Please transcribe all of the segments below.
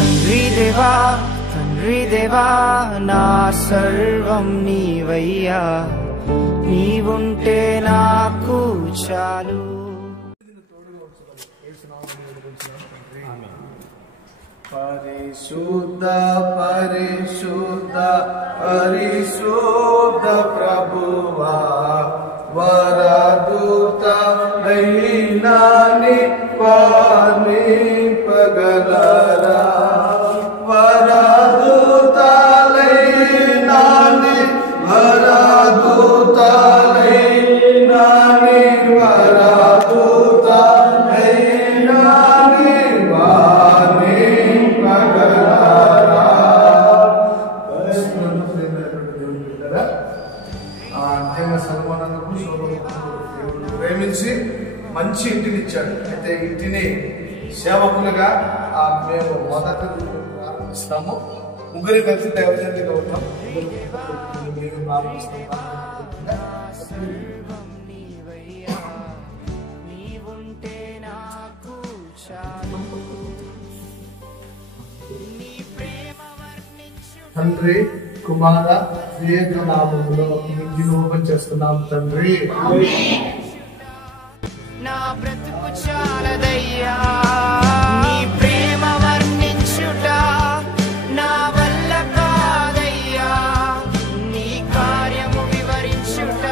తండ్రి దేవా తండ్రి దేవా నా సర్వం నీవయ్యా, నీవుంటే నాకు చాలు. పరిశుద్ధ పరిశుద్ధ పరిశుద్ధ ప్రభువా, వరదూత దైనాని పాని పగలరా, వరదూత దైనాని వరదూత దైనాని వరదూత దైనాని వాని పగలరా. ప్రేమించి మంచి ఇంటిని ఇచ్చాడు. అయితే ఇంటిని సేవకులుగా మేము మొదట ప్రారంభిస్తాము. ముగ్గురి కలిసి దైవజనులుగా ఉంటాం. తండ్రి కుమార శ్రీయేక నామములో ఇంటిని ఓపెన్ చేస్తున్నాం తండ్రి. నా బ్రతుకు చాలదయ్యా, నీ ప్రేమ వర్ణించుట నా వల్ల కాదయ్యా, నీ కార్యము వివరించుట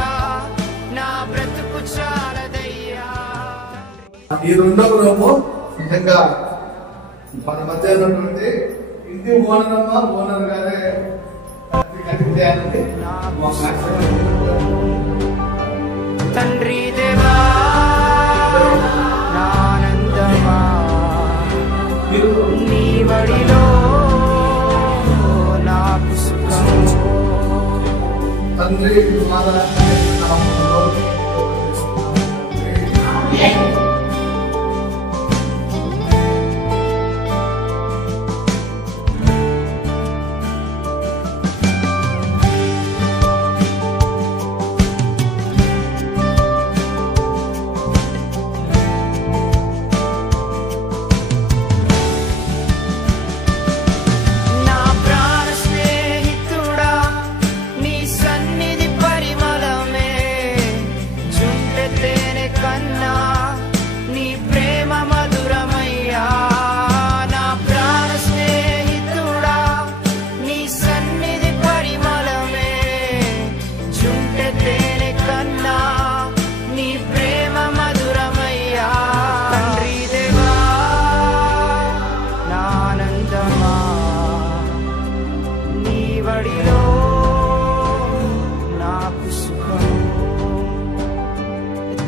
నా బ్రతుకు చాలదయ్యా. ఈ రెండవ రోజు నిజంగా మన మధ్య ఉన్నటువంటి ఇంటి ఓనర్ గారే తండ్రి దేవా ఆనందమా, నీ వడిలో నాకు సుఖము. తండ్రి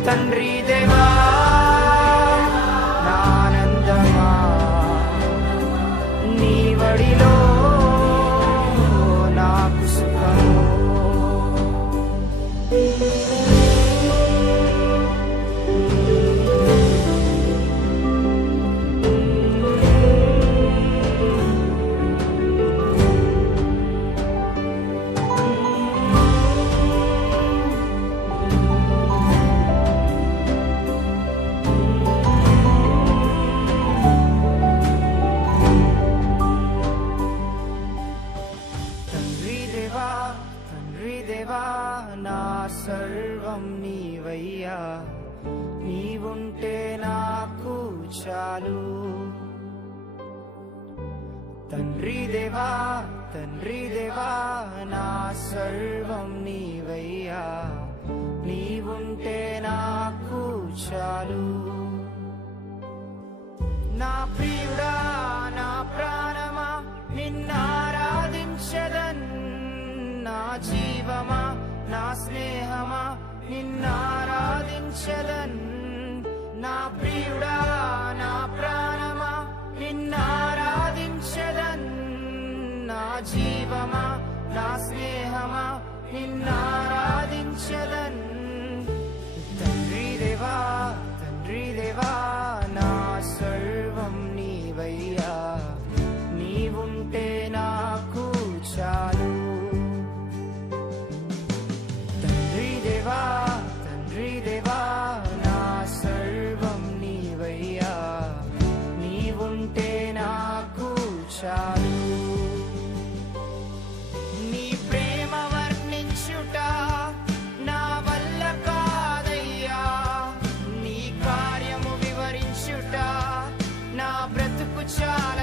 తండ్రి దేవా ఆనందమా, నీ వడిలో నాకు సుఖము. తండ్రి దేవా నా సర్వం నీవయ్యా, నీవుంటే నాకు చాలు. తండ్రి దేవా నా సర్వం నీవయ్యా, నీవుంటే నాకు చాలు. నా ప్రియుడా నా ప్రాణమా నిన్నారాధించదన్, నా జీవమా నా స్నేహమా నిన్నారాధించదన్. నా ప్రియుడా నా ప్రాణమా నిన్నారాధించదన్, నా జీవమా నా స్నేహమా నిన్నారాధించదన్. తండ్రి దేవా నా సర్వం నీవయ్యా, నీవుంటే నాకు చాలు. తండ్రి దేవా నా సర్వం నీవయ్యా, నీవుంటే నాకు చాలు. నీ ప్రేమ వర్ణించుట నా వల్ల కాదయ్యా, నీ కార్యము వివరించుట నా బ్రతుకు చాల